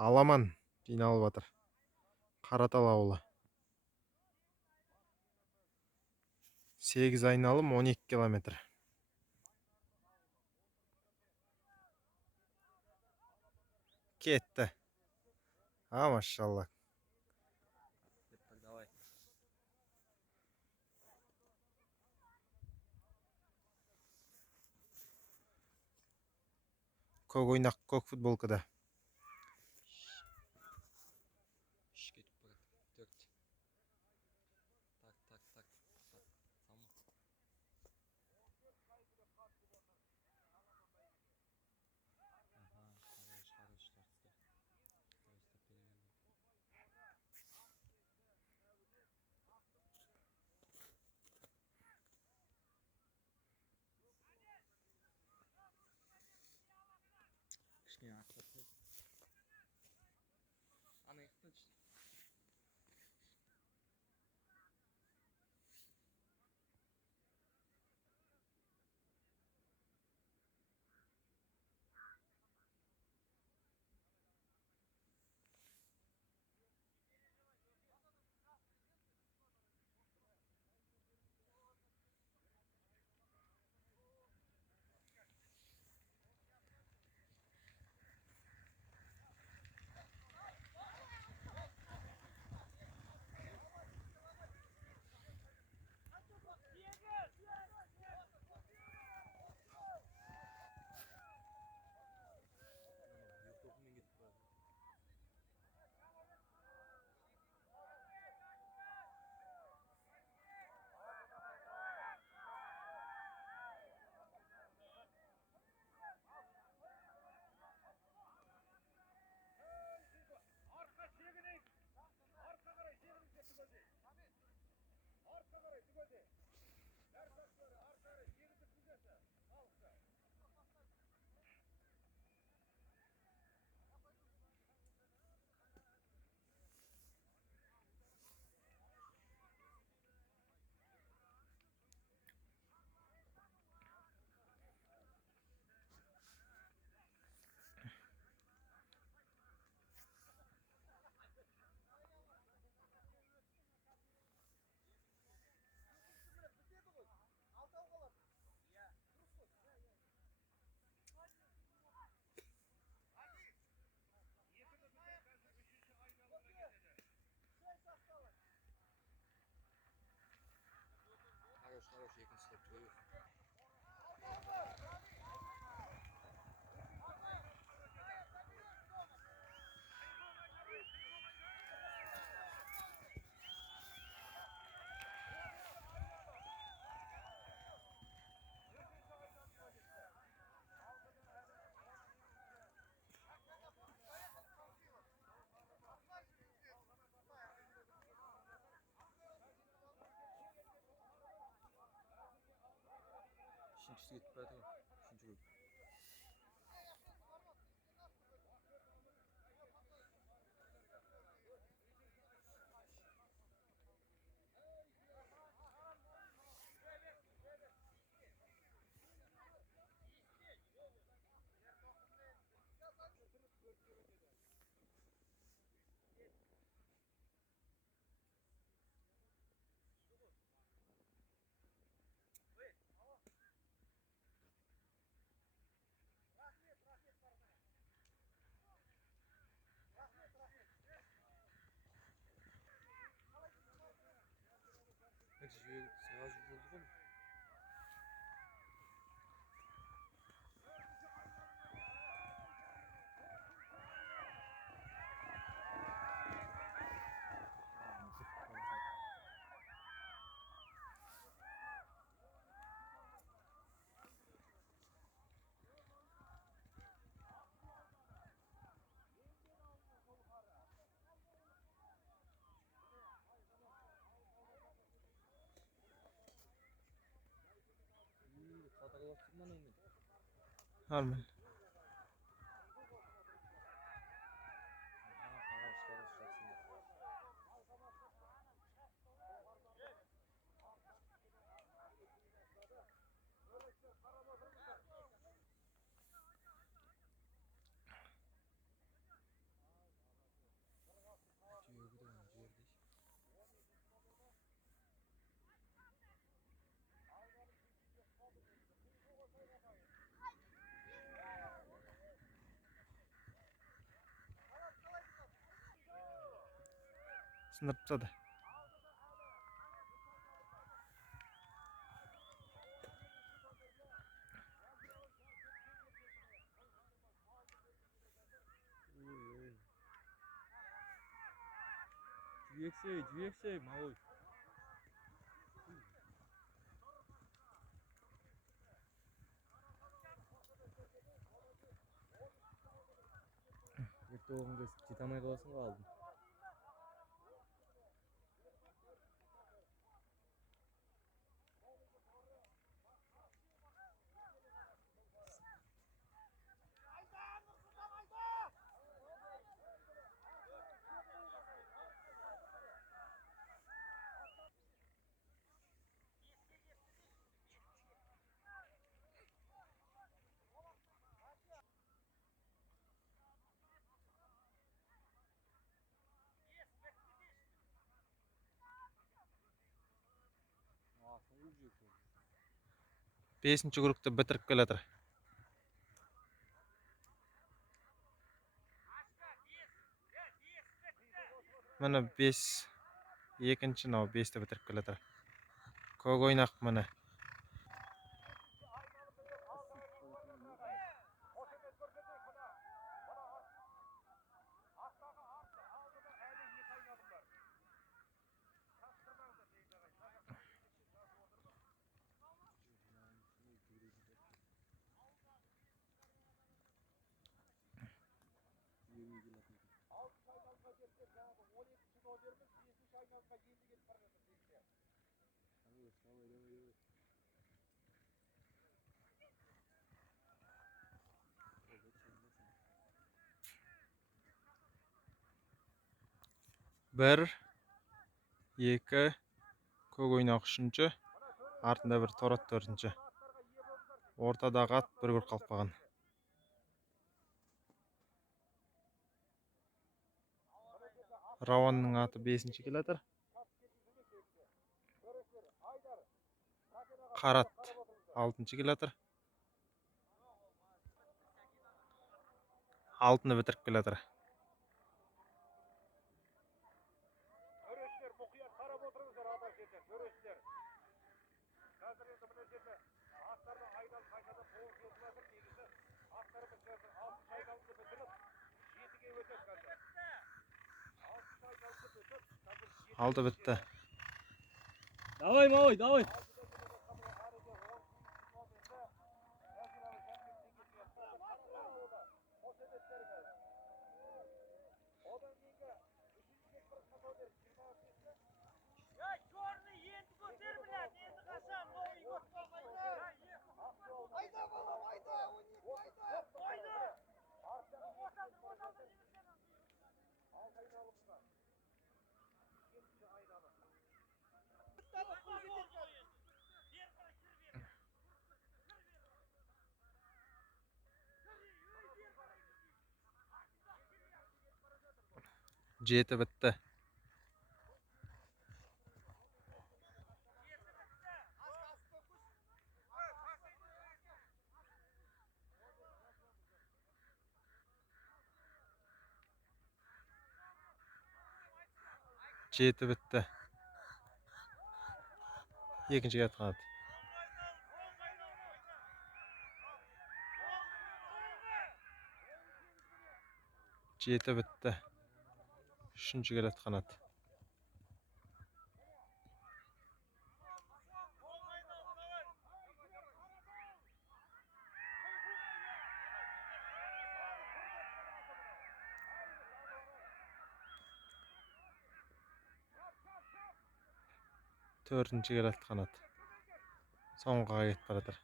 Аламан жиналып жатыр. Қаратал ауылы. 8 айналым 12 километр. Кетті. Машалла. Көк ойнақ көк футболкада. Üçüncüsü gitip bıraktı. Üçüncü grup. Sağ oldu mu? Sağda kalak mı neydi? Harman. сындырып тастады. Ой. Жібексей, малой. Ерте оғыңды жете алмай қаласың ғой алдын. Соңғы жібек. 5-ші кругты бітіріп келатыр. Міне 5, екінші мынау 5-ті бітіріп келатыр. Көк ойнақ міне. Bir, екі, көк ойнақ үшінші, артында бір торат төртінші. Ортадағы ат бір қалып қалған. Рауанның аты 5-ші келатыр. Қарат 6-ші келатыр. Алтыны бітіріп келатыр. Алты бітті. Давай, малой, давай. Жеті бітті. Жеті бітті. Екіншіге атқанады. Жеті бітті. Үшіншіге атқанады. Төртіншіге атқанады. Соңғыға кетіп баратыр.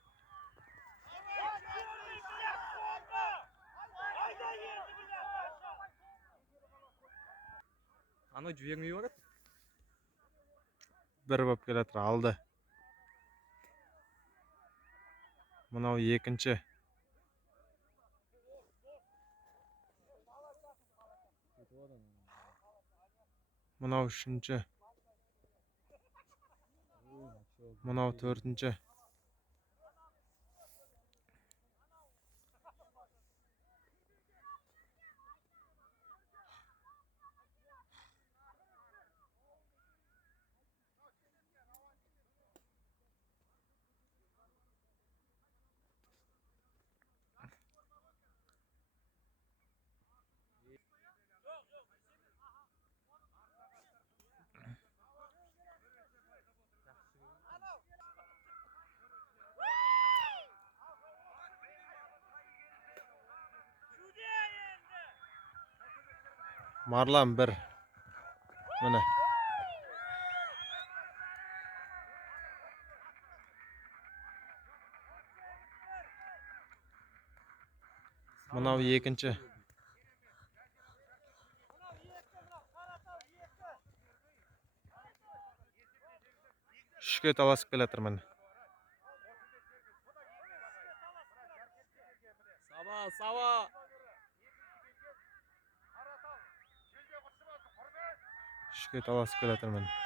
Ана жібермей барады. Бір боп келатыр, алды. Мынау екінші. Мынау үшінші. Мынау төртінші. Marlan 1. Mana. Manavi ikinci. Üçke talasıp kelatir mana. Sava, sava. Üçke talasıp kelatir mana.